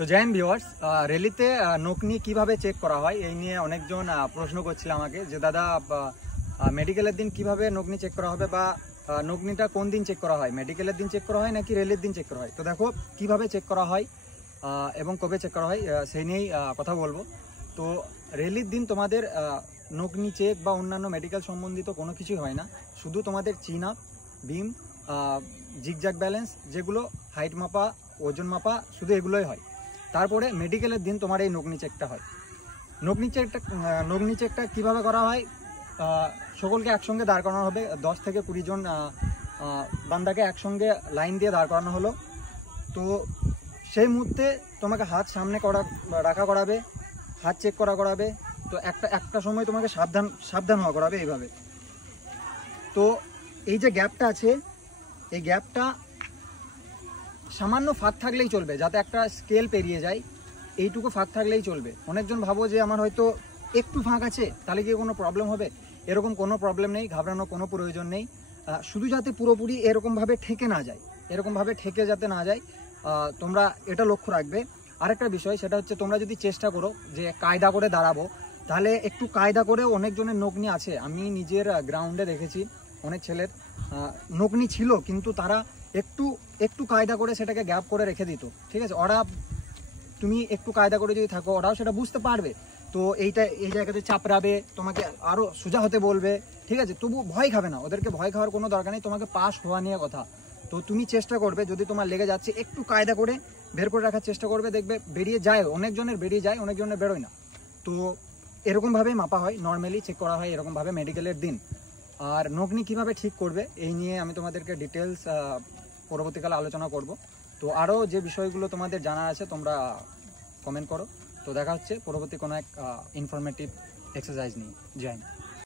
তো join viewers, রেলিতে নকনি কিভাবে check করা হয় এই নিয়ে অনেকজন প্রশ্ন করছিল আমাকে যে দাদা মেডিকেলের দিন কিভাবে নকনি চেক করা হবে বা নকনিটা কোন দিন চেক করা হয়, মেডিকেলের দিন চেক করা হয় নাকি রেলের দিন চেক করা হয়। তো দেখো কিভাবে চেক করা হয় এবং কবে চেক করা হয় সেই নিয়েই কথা বলবো। তো রেলির দিন তোমাদের নকনি চেক বা অন্যান্য মেডিকেল সম্বন্ধিত কোনো কিছুই হয় না, শুধু তোমাদের চিন আপ, বিম, জিগজ্যাগ ব্যালেন্স, যেগুলো হাইট মাপা, ওজন মাপা, শুধু এগুলোই হয়। তারপরে মেডিকেলের দিন তোমার এই নকনি চেকটা হয়। নকনি চেকটা কীভাবে করা হয়, সকলকে একসঙ্গে দাঁড় করানো হবে, 10 থেকে 20 জন বান্দাকে একসঙ্গে লাইন দিয়ে দাঁড় করানো হলো। তো সেই মুহূর্তে তোমাকে হাত সামনে রাখা করাবে, হাত চেক করাবে। তো একটা সময় তোমাকে সাবধান হওয়া করাবে এইভাবে। তো এই যে গ্যাপটা আছে, এই গ্যাপটা সামান্য ফাঁক থাকলেই চলবে, যাতে একটা স্কেল পেরিয়ে যায়, এইটুকু ফাঁক থাকলেই চলবে। অনেকজন ভাবো যে আমার হয়তো একটু ফাঁক আছে, তাহলে কি কোনো প্রবলেম হবে? এরকম কোনো প্রবলেম নেই, ঘাবড়ানোর কোনো প্রয়োজন নেই। শুধু যাতে পুরোপুরি এরকমভাবে ঠেকে না যায়, এরকমভাবে ঠেকে যাতে না যায়, তোমরা এটা লক্ষ্য রাখবে। আরেকটা বিষয়, সেটা হচ্ছে তোমরা যদি চেষ্টা করো যে কায়দা করে দাঁড়াবো, তাহলে একটু কায়দা করে, অনেকজনের নকনি আছে, আমি নিজের গ্রাউন্ডে দেখেছি অনেক ছেলের নকনি ছিল, কিন্তু তারা একটু কায়দা করে সেটাকে গ্যাপ করে রেখে দিত। ঠিক আছে, তুমি একটু কায়দা করে যদি থাকো, ওরাও সেটা বুঝতে পারবে। তো এই জায়গাতে চাপড়াবে, তোমাকে আরো সোজা হতে বলবে, ঠিক আছে, তবু ভয় খাবে না, ওদেরকে ভয় খাওয়ার কোনো দরকার নেই, তোমাকে পাস হওয়া নিয়ে কথা। তো তুমি চেষ্টা করবে, যদি তোমার লেগে যাচ্ছে একটু কায়দা করে বের করে রাখার চেষ্টা করবে, দেখবে বেরিয়ে যায়, অনেকজনের বেরিয়ে যায়, অনেকজনের বেরোয় না। তো এরকমভাবেই মাপা হয়, নর্মালি চেক করা হয় এরকমভাবে মেডিকেলের দিন। আর নকনি কিভাবে ঠিক করবে এই নিয়ে আমি তোমাদেরকে ডিটেলস পরবর্তীকালে আলোচনা করব। তো আরও যে বিষয়গুলো তোমাদের জানা আছে তোমরা কমেন্ট করো। তো দেখা হচ্ছে পরবর্তী কোনো এক ইনফরমেটিভ এক্সারসাইজ নিয়ে। জয় হিন্দ।